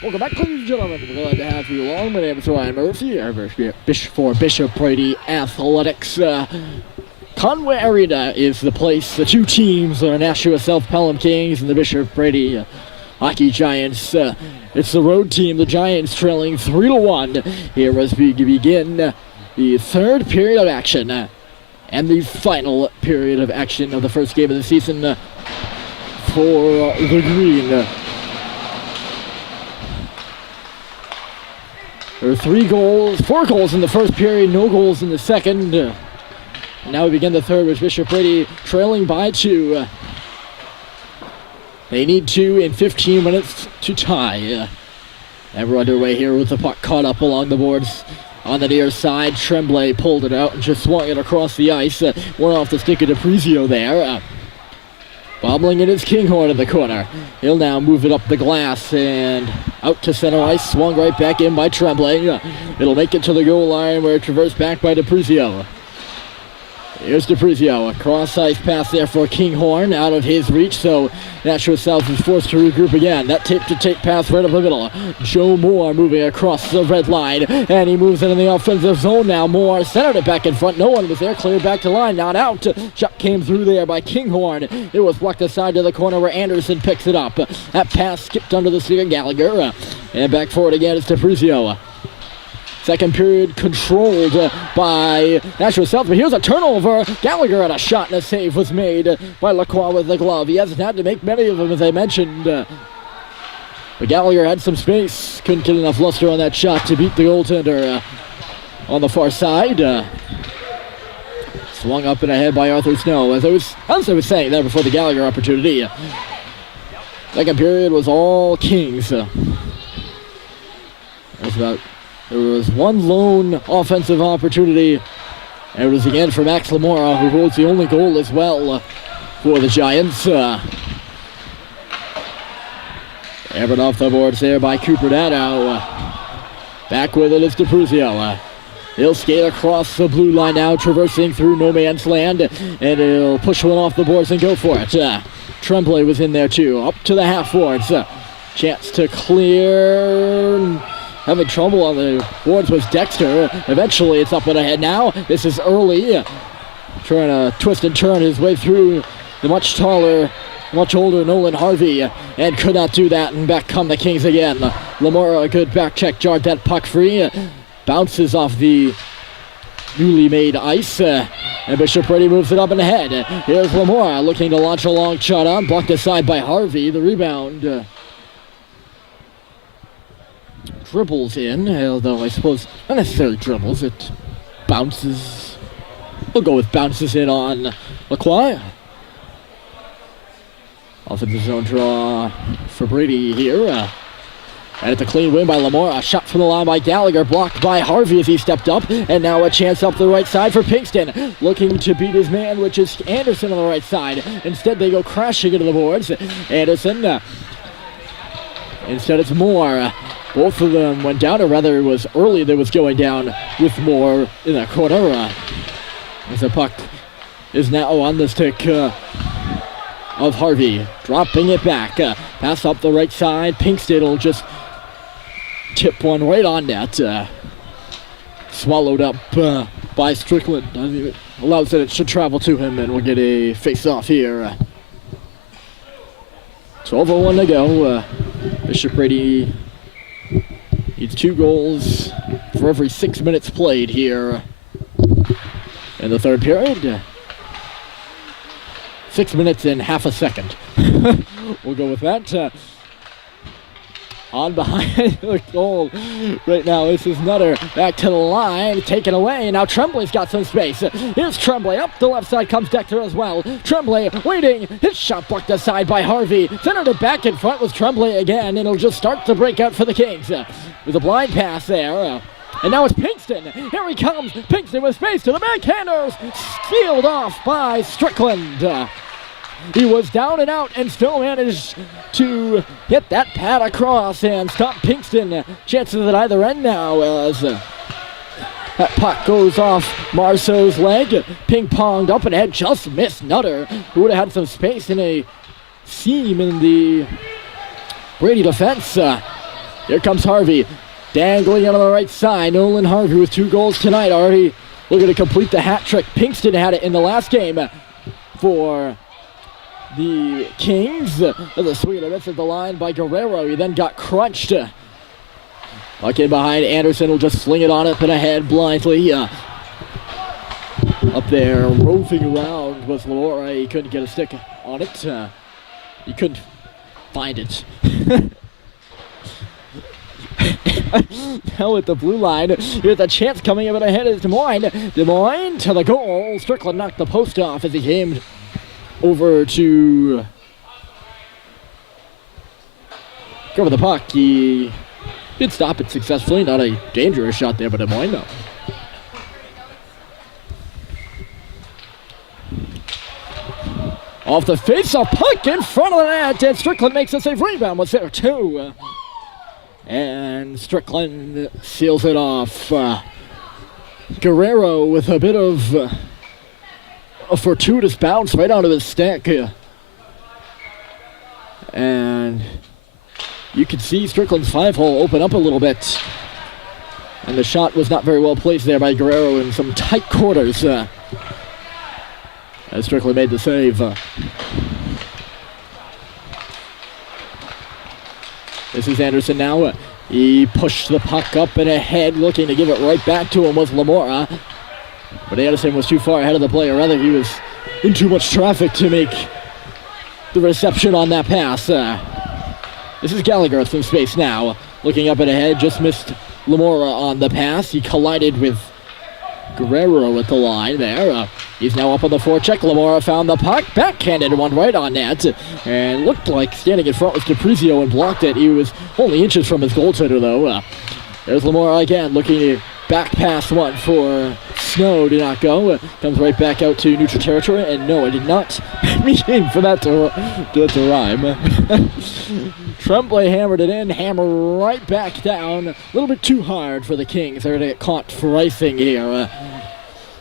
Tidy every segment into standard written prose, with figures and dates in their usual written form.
Welcome back, ladies and gentlemen. We're glad to have you along. My name is Ryan Murphy, for Bishop Brady Athletics. Conway Arena is the place. The two teams are Nashua South Pelham Kings and the Bishop Brady Hockey Giants. It's the road team, the Giants, trailing 3-1 here as we begin the third period of action and the final period of action of the first game of the season for the Green. There are 4 goals in the first period, no goals in the second. And now we begin the third with Bishop Brady trailing by 2. They need 2 in 15 minutes to tie. And we're underway here with the puck caught up along the boards. On the near side, Tremblay pulled it out and just swung it across the ice. Went off the stick of DePrizio there. Bobbling in his Kinghorn in the corner. He'll now move it up the glass and out to center ice. Swung right back in by Tremblay. It'll make it to the goal line where it traversed back by DePrizio. Here's DePrizio. A cross-ice pass there for Kinghorn out of his reach, so Nashua South is forced to regroup again. That tape-to-tape pass right up the middle. Joe Moore moving across the red line, and he moves it in the offensive zone now. Moore centered it back in front. No one was there. Cleared back to line. Not out. Shot came through there by Kinghorn. It was blocked aside to the corner where Anderson picks it up. That pass skipped under the stick of Gallagher. And back forward again is DePrizio. Second period controlled by Nashua South, but here's a turnover. Gallagher had a shot and a save was made by Lacroix with the glove. He hasn't had to make many of them, as I mentioned. But Gallagher had some space. Couldn't get enough luster on that shot to beat the goaltender on the far side. Swung up and ahead by Arthur Snow. As I was saying there before the Gallagher opportunity. Second period was all Kings. There was one lone offensive opportunity, and it was again for Max Lamora, who holds the only goal as well for the Giants. Hammered off the boards there by Cooper Dano. Back with it is DePrizio. He'll skate across the blue line now, traversing through no man's land, and he'll push one off the boards and go for it. Tremblay was in there too, up to the half boards. Chance to clear. Having trouble on the boards was Dexter. Eventually it's up and ahead now. This is early. Trying to twist and turn his way through the much taller, much older Nolan Harvey. And could not do that. And back come the Kings again. Lamora, a good back check, jarred that puck free. Bounces off the newly made ice. And Bishop Brady moves it up and ahead. Here's Lamora looking to launch a long shot on. Blocked aside by Harvey. The rebound. Dribbles in, although I suppose not necessarily dribbles, it bounces. We'll go with bounces in on Lacroix. Offensive zone draw for Brady here. And it's a clean win by Lamora. A shot from the line by Gallagher, blocked by Harvey as he stepped up. And now a chance up the right side for Pinkston, looking to beat his man, which is Anderson on the right side. Instead, they go crashing into the boards. Anderson. Instead, it's Moore. Both of them went down, or rather it was early that was going down with Moore in that corner. As the puck is now on the stick of Harvey. Dropping it back. Pass up the right side. Pinkston will just tip one right on net. Swallowed up by Strickland. Allows that it should travel to him, and we'll get a face-off here. 12:01 to go. Bishop Brady needs 2 goals for every 6 minutes played here in the third period. 6 minutes and half a second. We'll go with that. On behind the goal right now. This is Nutter back to the line, taken away. Now Tremblay's got some space. Here's Tremblay. Up the left side comes Dexter as well. Tremblay waiting. His shot blocked aside by Harvey. Centered it back in front with Tremblay again. It'll just start the breakout for the Kings. With a blind pass there. And now it's Pinkston. Here he comes. Pinkston with space to the backhanders. Sealed off by Strickland. He was down and out and still managed to get that pad across and stop Pinkston. Chances at either end now as that puck goes off Marceau's leg. Ping-ponged up and ahead, just missed Nutter, who would have had some space in a seam in the Brady defense. Here comes Harvey. Dangling out on the right side. Nolan Harvey with 2 goals tonight. Already looking to complete the hat trick. Pinkston had it in the last game for the Kings. There's a sweet miss at the line by Guerrero. He then got crunched. Puck in behind. Anderson will just sling it on up and ahead blindly. Up there, roving around was Laura. He couldn't get a stick on it. He couldn't find it. Now at the blue line, here's a chance coming up and ahead is Des Moines. Des Moines to the goal. Strickland knocked the post off as he came over to cover the puck. He did stop it successfully. Not a dangerous shot there, but Des Moines though. Off the face-off puck in front of the net, and Strickland makes a safe rebound. Was there too? And Strickland seals it off. Guerrero with a bit of a fortuitous bounce right onto his stick. And you can see Strickland's 5-hole open up a little bit. And the shot was not very well placed there by Guerrero in some tight quarters. As Strickland made the save. This is Anderson now. He pushed the puck up and ahead, looking to give it right back to him was Lamora. But Anderson was too far ahead of the play, or rather he was in too much traffic to make the reception on that pass. This is Gallagher with some space now. Looking up and ahead, just missed Lamora on the pass. He collided with Guerrero at the line there. He's now up on the forecheck. Lamora found the puck, backhanded one right on net, and looked like standing in front was DiPrizio and blocked it. He was only inches from his goaltender though. There's Lamora again, looking to back pass one for Snow. Did not go. Comes right back out to neutral territory, and no, I did not mean for that to rhyme. Tremblay hammered it in, hammer right back down. A little bit too hard for the Kings. They're going to get caught for icing here.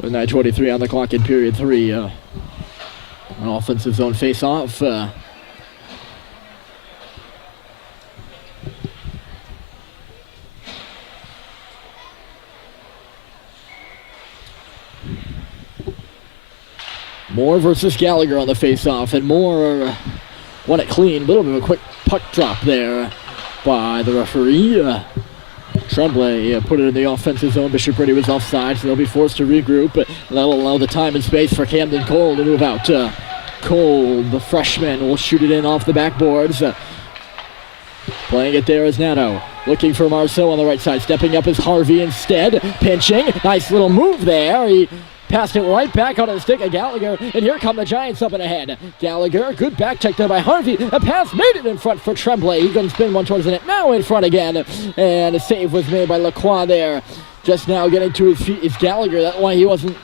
With 9:23 on the clock in period 3. An offensive zone face-off. Moore versus Gallagher on the face-off, and Moore won it clean. A little bit of a quick puck drop there by the referee. Tremblay put it in the offensive zone. Bishop Brady was offside, so they'll be forced to regroup. That'll allow the time and space for Camden Cole to move out. Cole, the freshman, will shoot it in off the backboards. Playing it there is Nato. Looking for Marceau on the right side. Stepping up is Harvey instead. Pinching. Nice little move there. He passed it right back onto the stick of Gallagher, and here come the Giants up and ahead. Gallagher, good back check there by Harvey. A pass made it in front for Tremblay. He couldn't spin one towards the net. Now in front again, and a save was made by Lacroix there. Just now getting to his feet is Gallagher. That's why he wasn't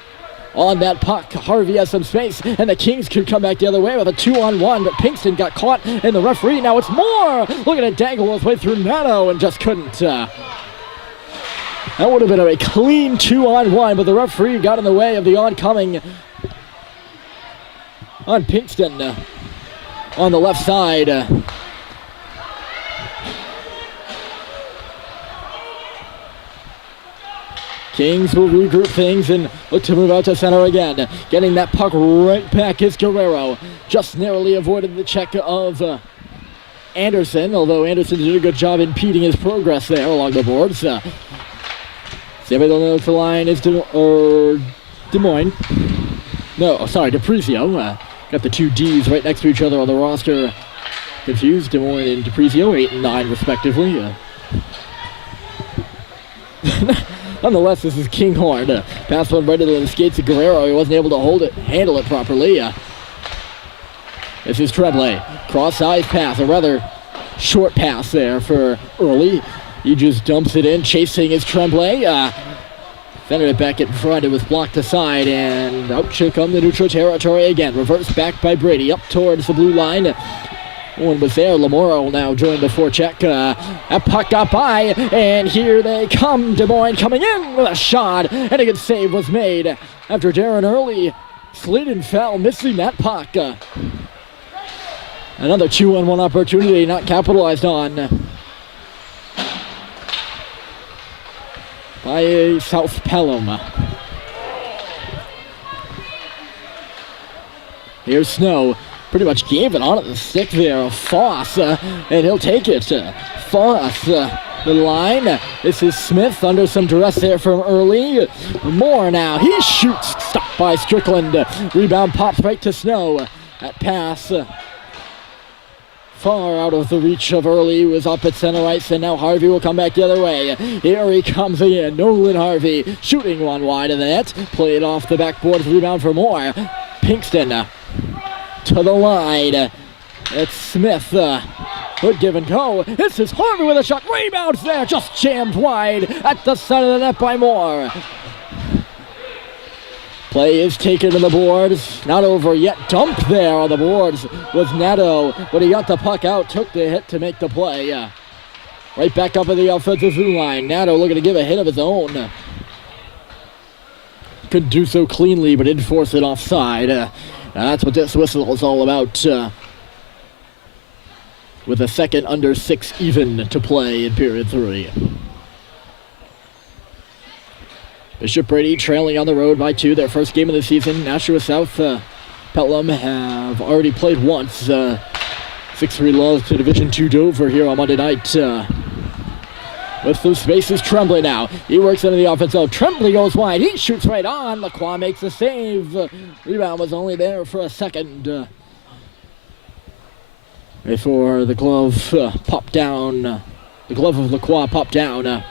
on that puck. Harvey has some space, and the Kings could come back the other way with a 2-on-1, but Pinkston got caught in the referee. Now it's Moore looking to dangle his way through Nato and just couldn't. That would have been a clean 2-on-1, but the referee got in the way of the oncoming on Pinkston on the left side. Kings will regroup things and look to move out to center again. Getting that puck right back is Guerrero. Just narrowly avoided the check of Anderson, although Anderson did a good job impeding his progress there along the boards. Somebody don't know if the line is Des Moines. No, sorry, DiPrizio. Got the two D's right next to each other on the roster. Confused, Des Moines and DiPrizio, 8 and 9 respectively. Nonetheless, this is Kinghorn. Pass one right into the skates of Guerrero. He wasn't able to handle it properly. This is Tremblay. Cross-eyes pass, a rather short pass there for Early. He just dumps it in, chasing his Tremblay. Fended it back in front. It was blocked aside, and out should come the neutral territory again. Reverse back by Brady up towards the blue line. No one was there. Lamora will now join the forecheck. That puck got by, and here they come. Des Moines coming in with a shot, and a good save was made after Darren Early slid and fell, missing that puck. Another 2-on-1 opportunity not capitalized on. by South Pelham. Here's Snow. Pretty much gave it on at the stick there. Foss, and he'll take it. Foss, the line. This is Smith under some duress there from Early. Moore now. He shoots. Stopped by Strickland. Rebound pops right to Snow. That pass far out of the reach of Early. Was up at center ice, and now Harvey will come back the other way. Here he comes again. Nolan Harvey shooting one wide of the net. Played off the backboard. Rebound for Moore. Pinkston to the line. It's Smith. Good give and go. This is Harvey with a shot. Rebounds there. Just jammed wide at the side of the net by Moore. Play is taken to the boards. Not over yet. Dumped there on the boards was Nato. But he got the puck out. Took the hit to make the play. Right back up at the offensive zone line. Nato looking to give a hit of his own. Couldn't do so cleanly, but did force it offside. That's what this whistle is all about. With a second under 6 even to play in period 3. Bishop Brady trailing on the road by 2. Their first game of the season. Nashua South Pelham have already played once. 6-3 loss to Division 2 Dover here on Monday night. With some spaces, Tremblay now. He works into the offense zone. Tremblay goes wide. He shoots right on. Lacroix makes a save. Rebound was only there for a second. Before the glove popped down. The glove of Lacroix popped down.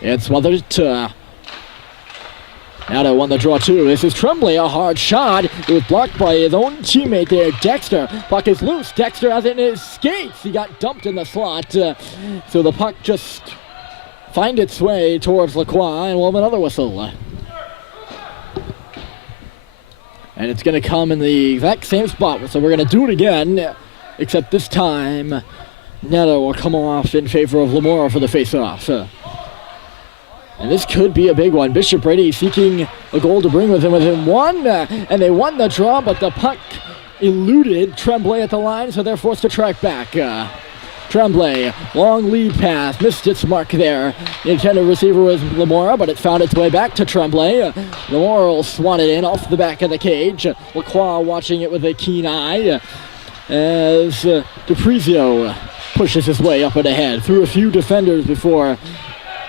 And smothered it. Nato won the draw too. This is Tremblay, a hard shot. It was blocked by his own teammate there, Dexter. Puck is loose. Dexter has it in his skates. He got dumped in the slot. So the puck just finds its way towards Lacroix, and we'll have another whistle. And it's going to come in the exact same spot. So we're going to do it again, except this time Nato will come off in favor of Lamora for the face-off. And this could be a big one. Bishop Brady seeking a goal to bring within one. And they won the draw, but the puck eluded Tremblay at the line, so they're forced to track back. Tremblay, long lead pass, missed its mark there. The intended receiver was Lamora, but it found its way back to Tremblay. Lamora will swan it in off the back of the cage. Lacroix watching it with a keen eye as DePrizio pushes his way up and ahead through a few defenders before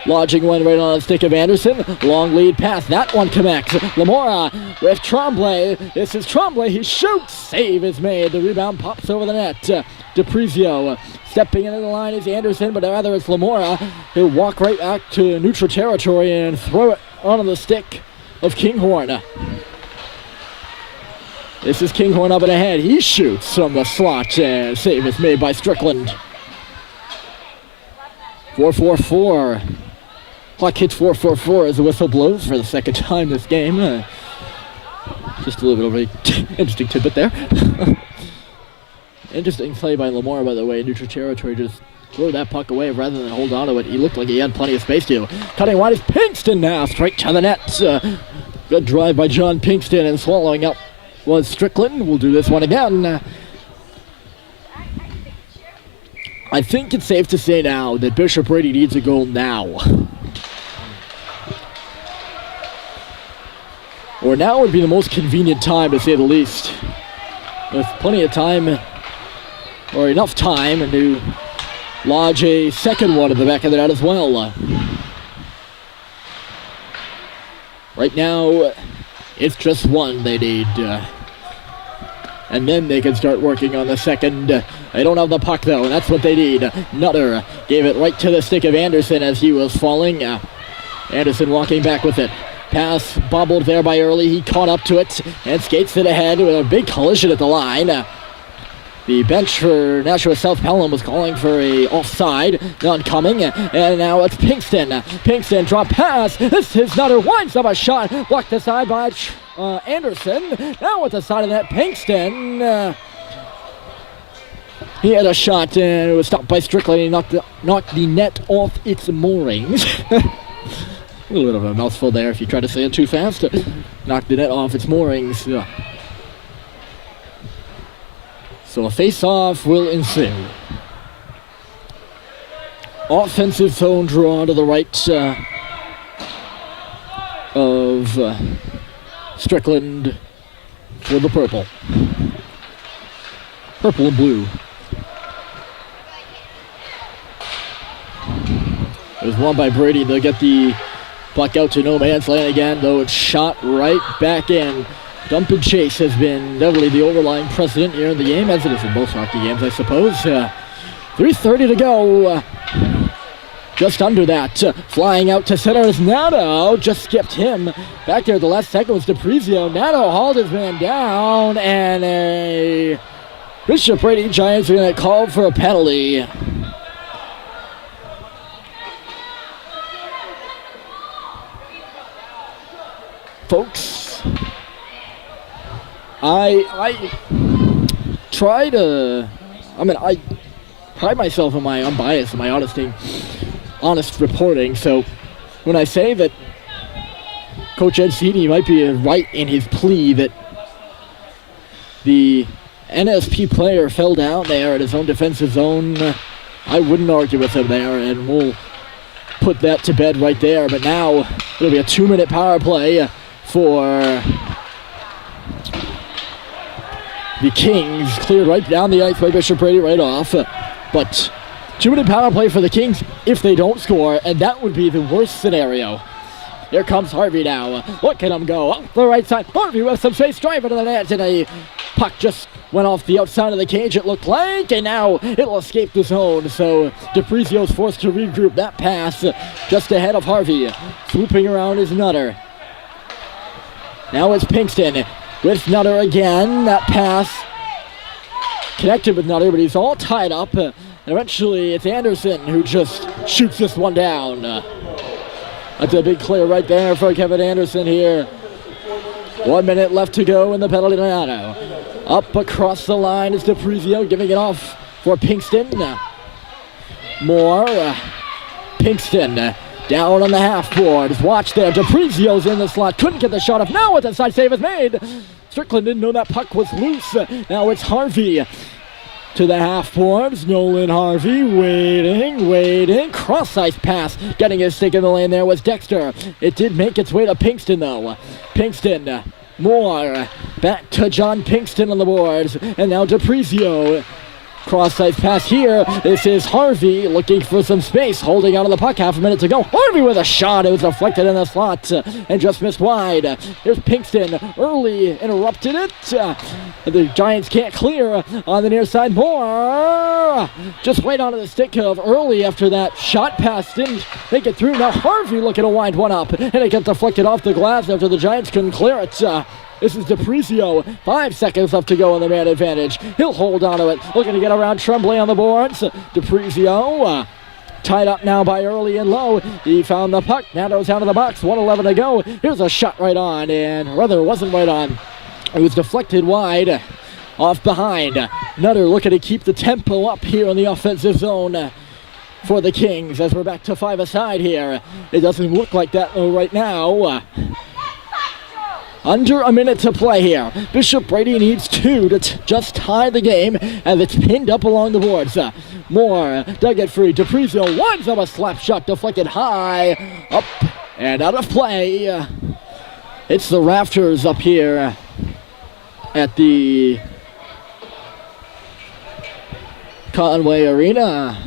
lodging one right on the stick of Anderson. Long lead pass. That one connects. Lamora with Tremblay. This is Tremblay. He shoots. Save is made. The rebound pops over the net. DePrizio stepping into the line is Anderson, but rather it's Lamora. He'll walk right back to neutral territory and throw it onto the stick of Kinghorn. This is Kinghorn up and ahead. He shoots from the slot, and save is made by Strickland. 4-4-4. Clock hits 4-4-4 as the whistle blows for the second time this game. Just a little bit of an interesting tidbit there. Interesting play by Lamora, by the way. Neutral territory, just throw that puck away rather than hold on to it. He looked like he had plenty of space to. Cutting wide is Pinkston now, straight to the net. Good drive by John Pinkston, and swallowing up was Strickland. We'll do this one again. I think it's safe to say now that Bishop Brady needs a goal now. Or now would be the most convenient time, to say the least. With plenty of time, or enough time, to lodge a second one at the back of the net as well. Right now, it's just one they need. And then they can start working on the second. They don't have the puck, though, and that's what they need. Nutter gave it right to the stick of Anderson as he was falling. Anderson walking back with it. Pass bobbled there by Early. He caught up to it and skates it ahead with a big collision at the line. The bench for Nashua South Pelham was calling for a offside. None coming. And now it's Pinkston. Pinkston drop pass. This is Nutter. Winds up a shot. Blocked aside by Anderson. Now with the side of that, Pinkston. He had a shot and it was stopped by Strickland. He knocked the net off its moorings. A little bit of a mouthful there if you try to say it too fast. Knocked the net off its moorings. So a face-off will ensue. Offensive zone draw to the right of Strickland for the purple. Purple and blue. It was won by Brady. They'll get the puck out to no man's land again, though it's shot right back in. Dump and chase has been definitely the overlying precedent here in the game, as it is in most hockey games, I suppose. 3:30 to go. Just under that. Flying out to center is Nato. Just skipped him. Back there, the last second was DePrizio. Nato hauled his man down, and a Bishop Brady Giants are going to call for a penalty. Folks, I try to, I pride myself on my unbiased and my honest reporting. So when I say that Coach Ed Seedy might be right in his plea that the NSP player fell down there at his own defensive zone, I wouldn't argue with him there, and we'll put that to bed right there. But now it'll be a 2-minute power play for the Kings. Cleared right down the ice by Bishop Brady right off. But 2-minute power play for the Kings if they don't score, and that would be the worst scenario. Here comes Harvey now. Look at him go up the right side. Harvey with some space, driving to the net, and a puck just went off the outside of the cage, it looked like, and now it'll escape the zone. So DePrizio's forced to regroup. That pass just ahead of Harvey. Swooping around is Nutter. Now it's Pinkston with Nutter again. That pass connected with Nutter, but he's all tied up. And eventually it's Anderson who just shoots this one down. That's a big clear right there for Kevin Anderson here. 1 minute left to go in the penalty area. Up across the line is DePrizio, giving it off for Pinkston. More. Pinkston down on the half boards. Watch there. DePrizio's in the slot. Couldn't get the shot off. Now with the side save is made. Strickland didn't know that puck was loose. Now it's Harvey to the half boards. Nolan Harvey waiting. Cross-ice pass. Getting his stick in the lane there was Dexter. It did make its way to Pinkston though. Pinkston. More. Back to John Pinkston on the boards. And now DePrizio. Cross-ice pass here. This is Harvey looking for some space. Holding onto the puck. Half a minute to go. Harvey with a shot. It was deflected in the slot and just missed wide. Here's Pinkston. Early interrupted it. The Giants can't clear on the near side. More. Just wait onto the stick of Early after that shot pass. Didn't make it through. Now Harvey looking to wind one up. And it gets deflected off the glass after the Giants couldn't clear it. This is DePrizio. 5 seconds left to go on the man advantage. He'll hold on to it. Looking to get around Tremblay on the boards. DePrizio tied up now by Early and Low. He found the puck. Nato's out of the box. 1:11 to go. Here's a shot right on. And rather, it wasn't right on. It was deflected wide off behind. Nutter looking to keep the tempo up here in the offensive zone for the Kings as we're back to 5-a-side here. It doesn't look like that right now. Under a minute to play here. Bishop Brady needs 2 to just tie the game, and it's pinned up along the boards. More dug it free. DePrizio winds up a slap shot deflected high, up and out of play. It's the rafters up here at the Conway Arena.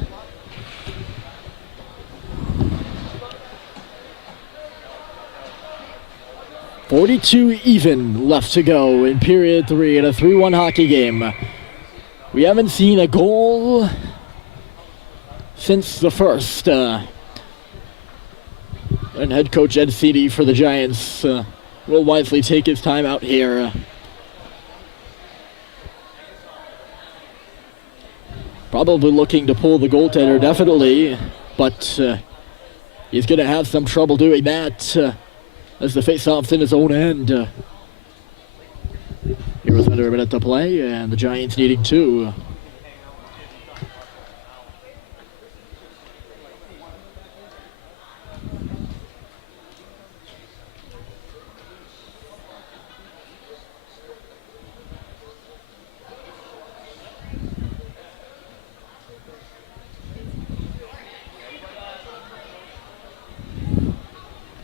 .42 even left to go in period 3 in a 3-1 hockey game. We haven't seen a goal since the first. And head coach Ed Seedy for the Giants will wisely take his time out here. Probably looking to pull the goaltender, definitely, but he's going to have some trouble doing that. As the face-off's in his own end. Here was under a minute to play, and the Giants needing 2.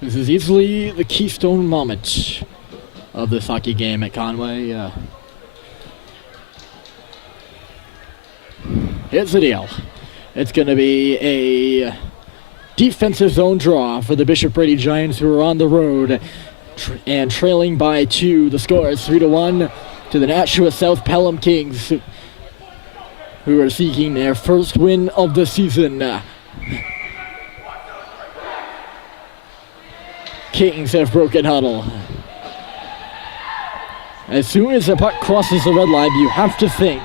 This is easily the keystone moment of this hockey game at Conway. Here's the deal. It's going to be a defensive zone draw for the Bishop Brady Giants, who are on the road and trailing by 2. The score is 3-1 to the Nashua South Pelham Kings, who are seeking their first win of the season. Kings have broken huddle. As soon as the puck crosses the red line, you have to think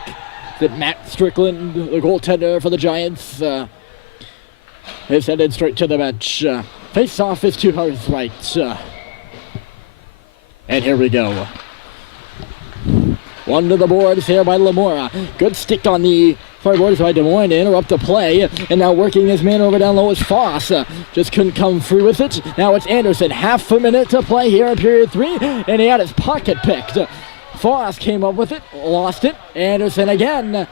that Matt Strickland, the goaltender for the Giants, is headed straight to the bench. Face-off is to his right. And here we go. One to the boards here by Lamora. Good stick on the far boards by Des Moines to interrupt the play. And now working his man over down low is Foss. Just couldn't come through with it. Now it's Anderson. Half a minute to play here in period 3. And he had his pocket picked. Foss came up with it. Lost it. Anderson again.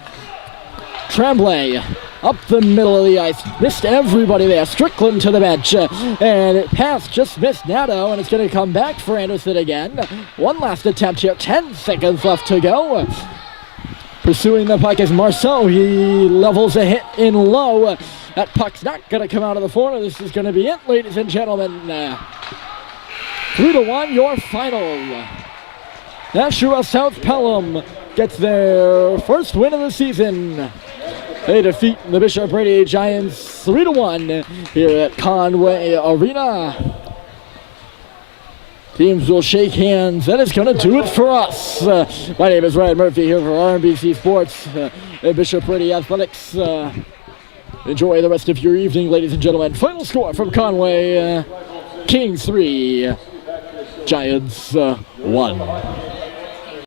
Tremblay up the middle of the ice. Missed everybody there. Strickland to the bench. And it passed, just missed Nato. And it's going to come back for Anderson again. One last attempt here. 10 seconds left to go. Pursuing the puck is Marceau. He levels a hit in low. That puck's not going to come out of the corner. This is going to be it, ladies and gentlemen. 3-1, your final. Nashua South Pelham gets their first win of the season. They defeat the Bishop Brady Giants 3-1 here at Conway Arena. Teams will shake hands. That is going to do it for us. My name is Ryan Murphy here for RMBC Sports and Bishop Brady Athletics. Enjoy the rest of your evening, ladies and gentlemen. Final score from Conway, Kings 3, Giants 1.